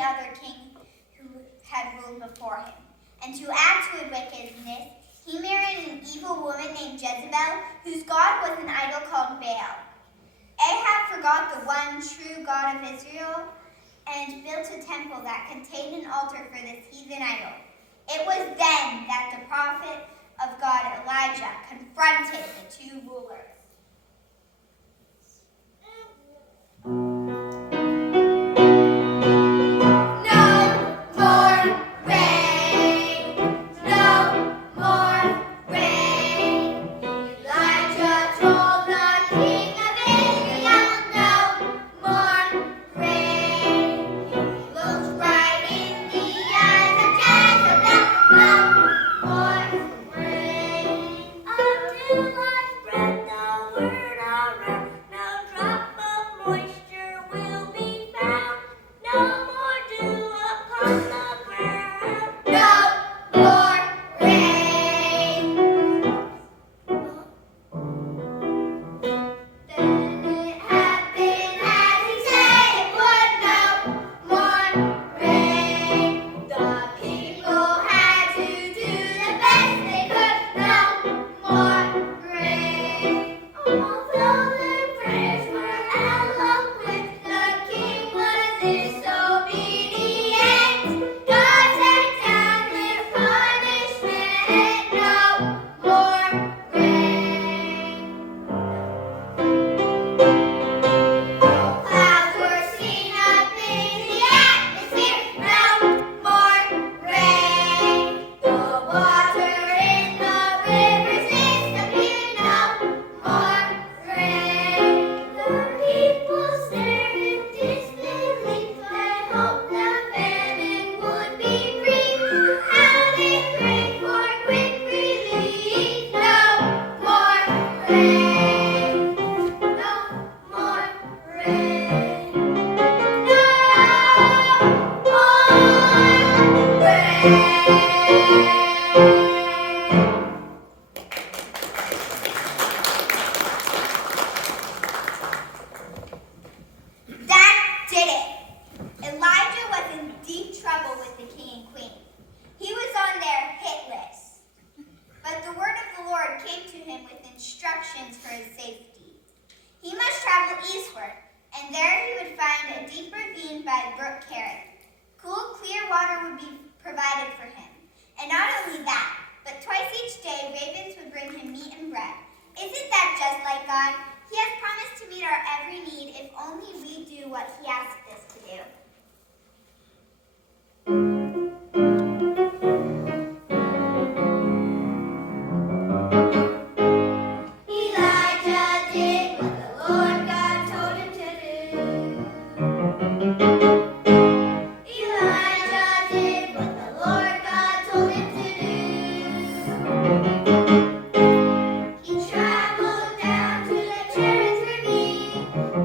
any other king who had ruled before him. And to add to his wickedness, he married an evil woman named Jezebel, whose god was an idol called Baal. Ahab forgot the one true God of Israel and built a temple that contained an altar for this heathen idol. It was then that the prophet of God, Elijah, confronted the two rulers.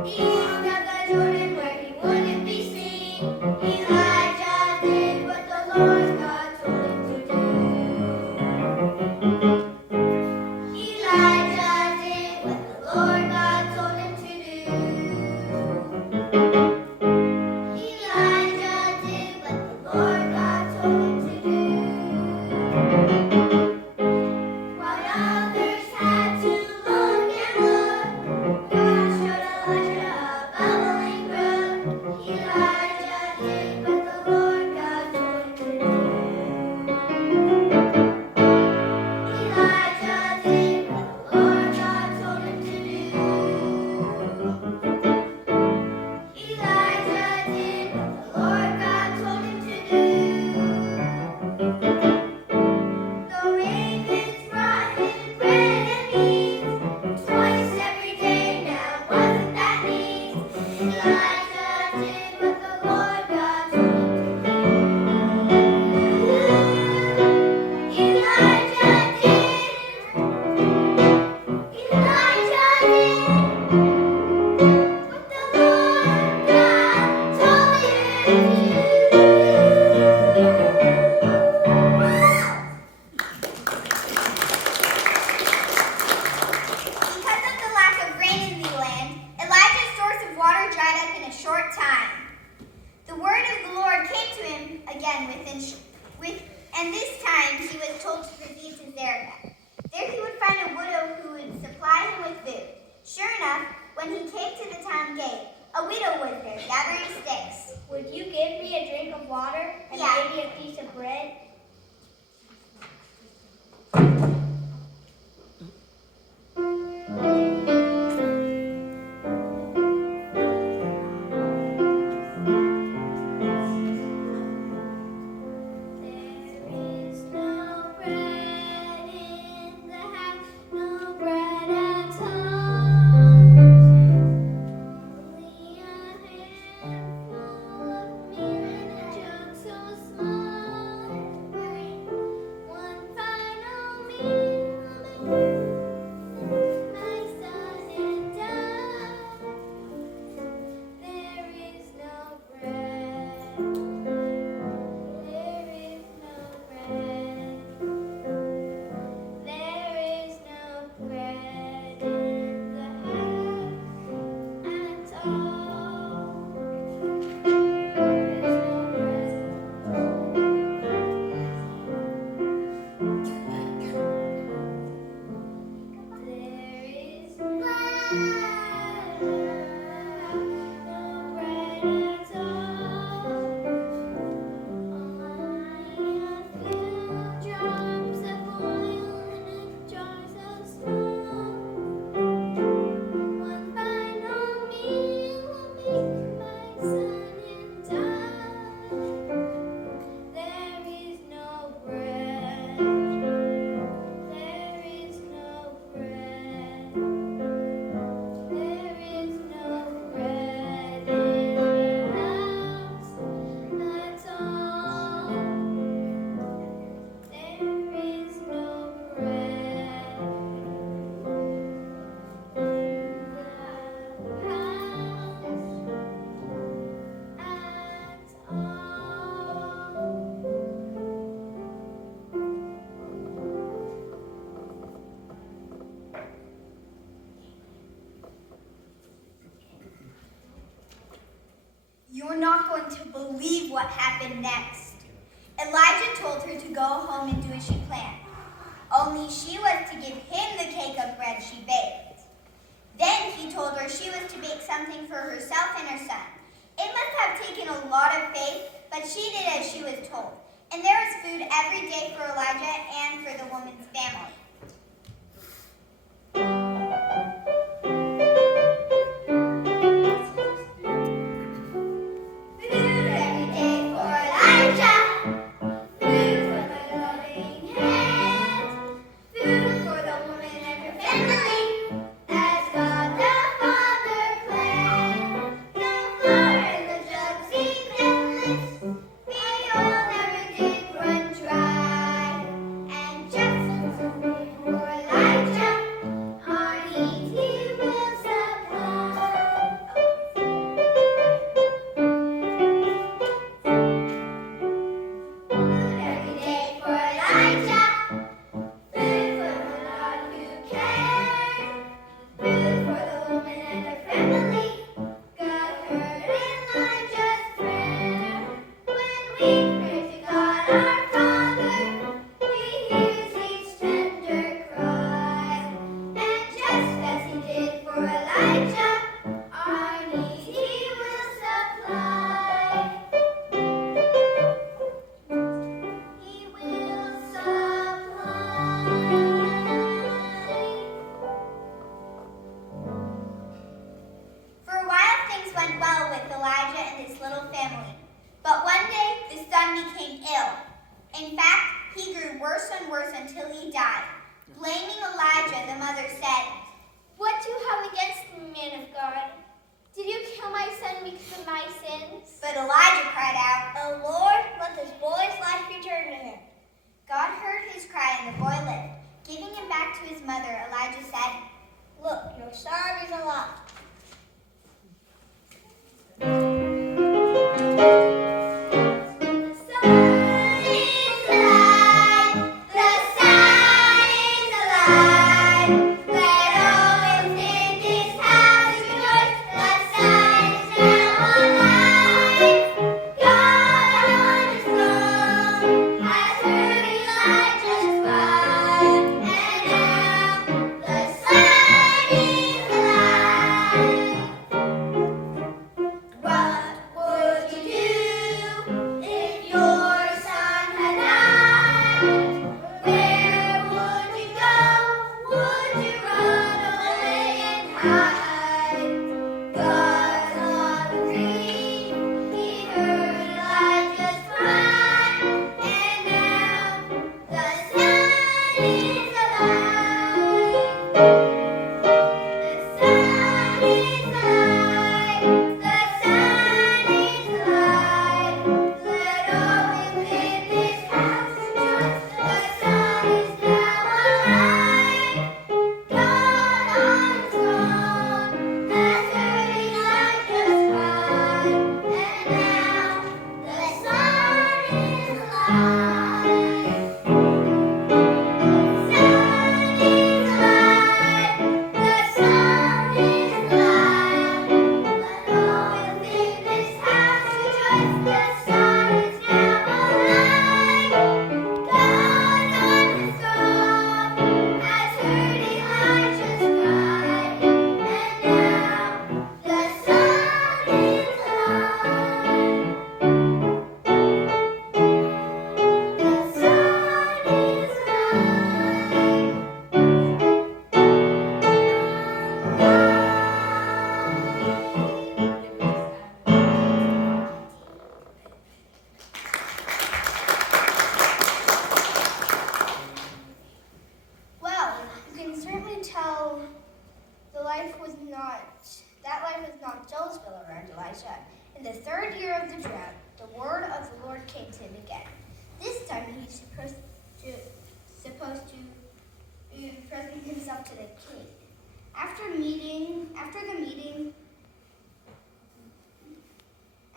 East of the Jordan where he wouldn't be seen. again and this time he was told to proceed to Zarephath. There he would find a widow who would supply him with food. Sure enough, when he came to the town gate, a widow was there gathering sticks. Would you give me a drink of water and maybe a piece of bread? You're not going to believe what happened next. Elijah told her to go home and do as she planned. Only she was to give him the cake of bread she baked. Then he told her she was to bake something for herself and her son. It must have taken a lot of faith, but she did as she was told. And there was food every day for Elijah and for the woman's family. God on his throne.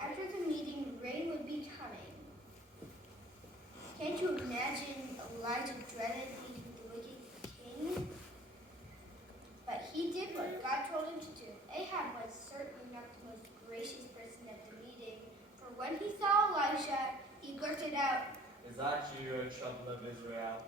After the meeting, rain would be coming. Can't you imagine Elijah dreaded meeting the wicked king? But he did what God told him to do. Ahab was certainly not the most gracious person at the meeting, for when he saw Elijah, he blurted out, "Is that you, O trouble of Israel?"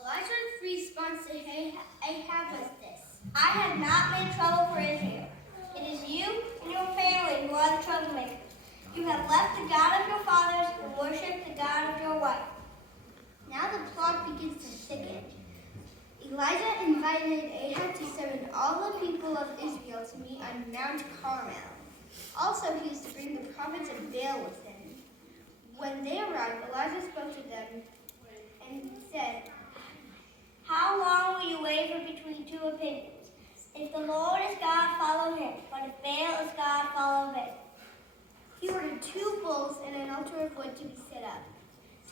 Elijah's response to Ahab was this. I have not made trouble for Israel. It is you and your family who are the troublemakers. You have left the God of your fathers and worshipped the God of your wife. Now the plot begins to thicken. Elijah invited Ahab to summon all the people of Israel to meet on Mount Carmel. Also, he was to bring the prophets of Baal with him. When they arrived, Elijah spoke to them and said, How long will you waver between two opinions? If the Lord is God, follow him. But if Baal is God, follow Baal. He ordered 2 bulls and an altar of wood to be set up.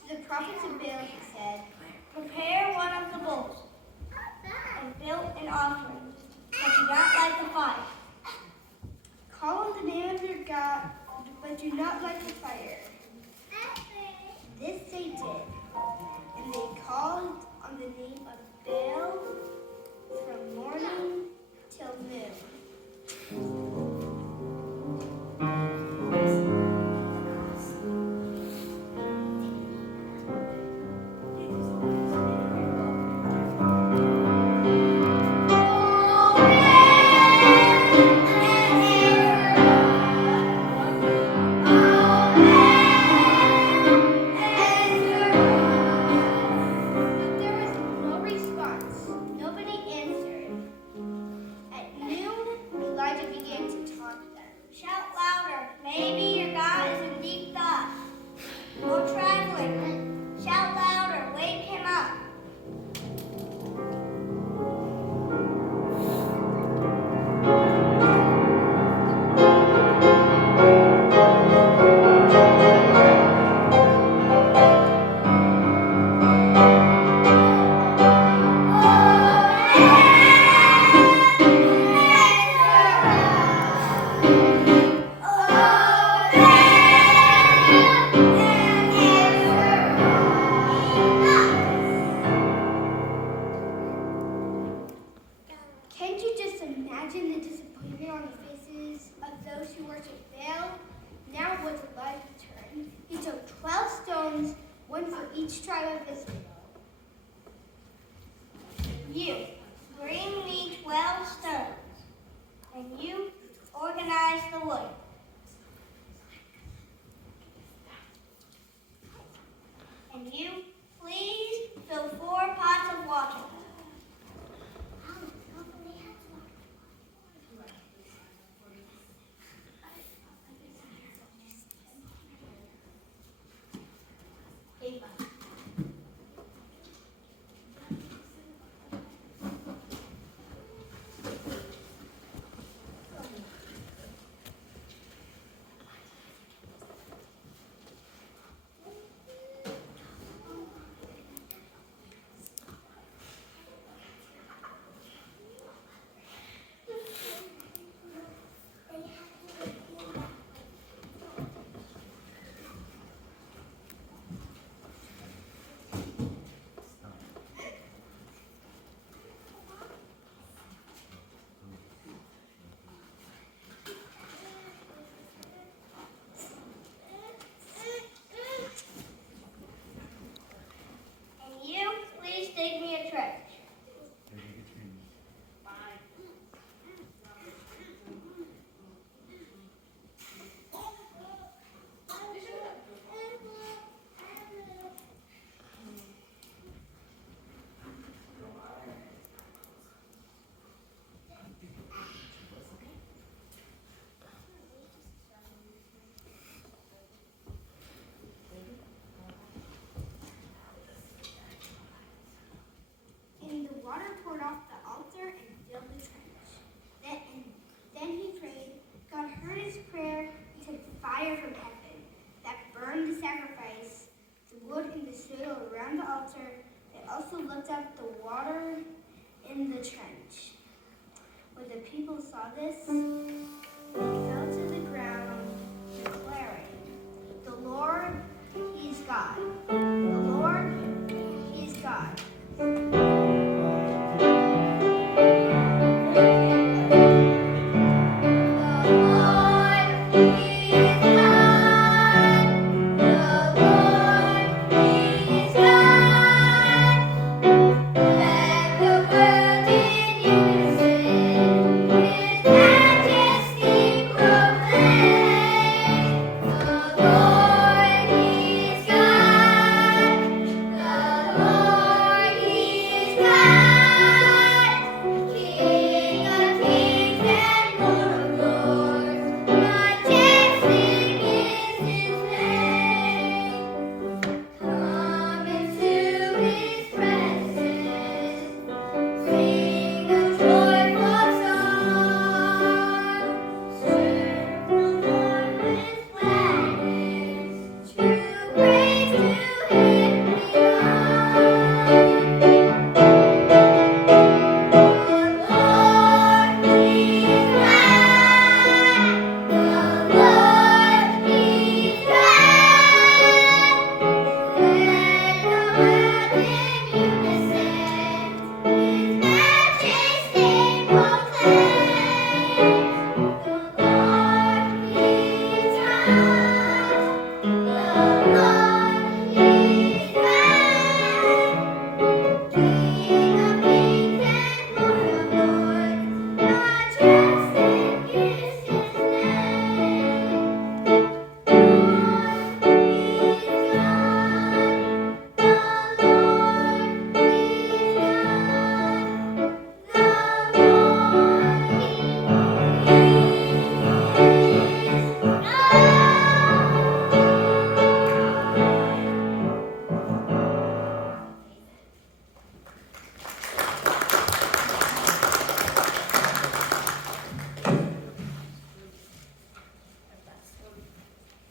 To the prophets of Baal he said, Prepare one of the bulls and build an offering, but do not light the fire. Call on the name of your God, but do not light the fire. This they did, and they called on the name of Baal from morning till noon. each tribe of Israel. You bring me 12 stones, and you organize the wood. And you please fill 4 pots of water. And you please dig me a trench. And the water poured off the altar and filled the trench. Then he prayed. God heard his prayer and sent fire from heaven that burned the sacrifice, the wood, and the soil around the altar. They also looked up the water in the trench. When the people saw this, they fell to the ground, declaring, "The Lord, He is God. The Lord, He is God."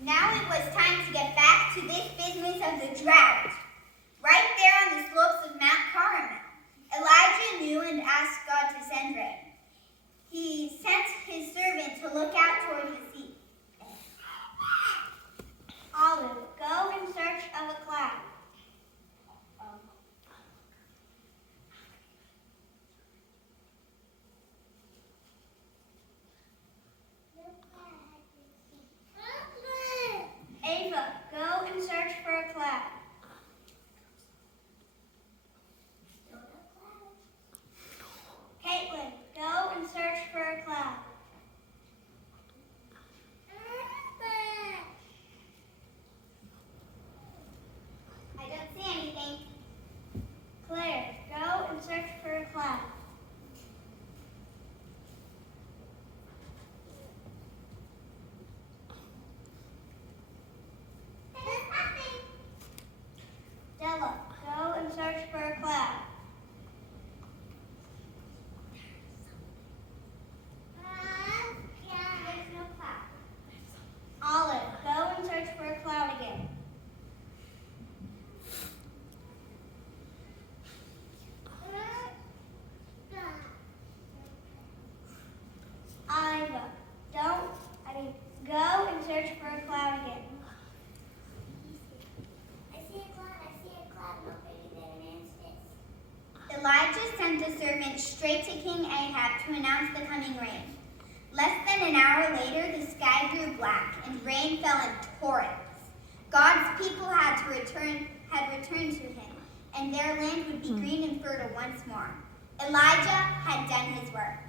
Now it was time to get back to this business of the drought. Right there on the slopes of Mount Carmel, Elijah knew and asked God to send rain. He sent his servant to look out toward the sea. Olive, go in search of a cloud. Ava, go and search for a cloud. search for a cloud again. I see a cloud, no bigger than an instant. Elijah sent a servant straight to King Ahab to announce the coming rain. Less than an hour later, the sky grew black and rain fell in torrents. God's people had returned to him, and their land would be green and fertile once more. Elijah had done his work.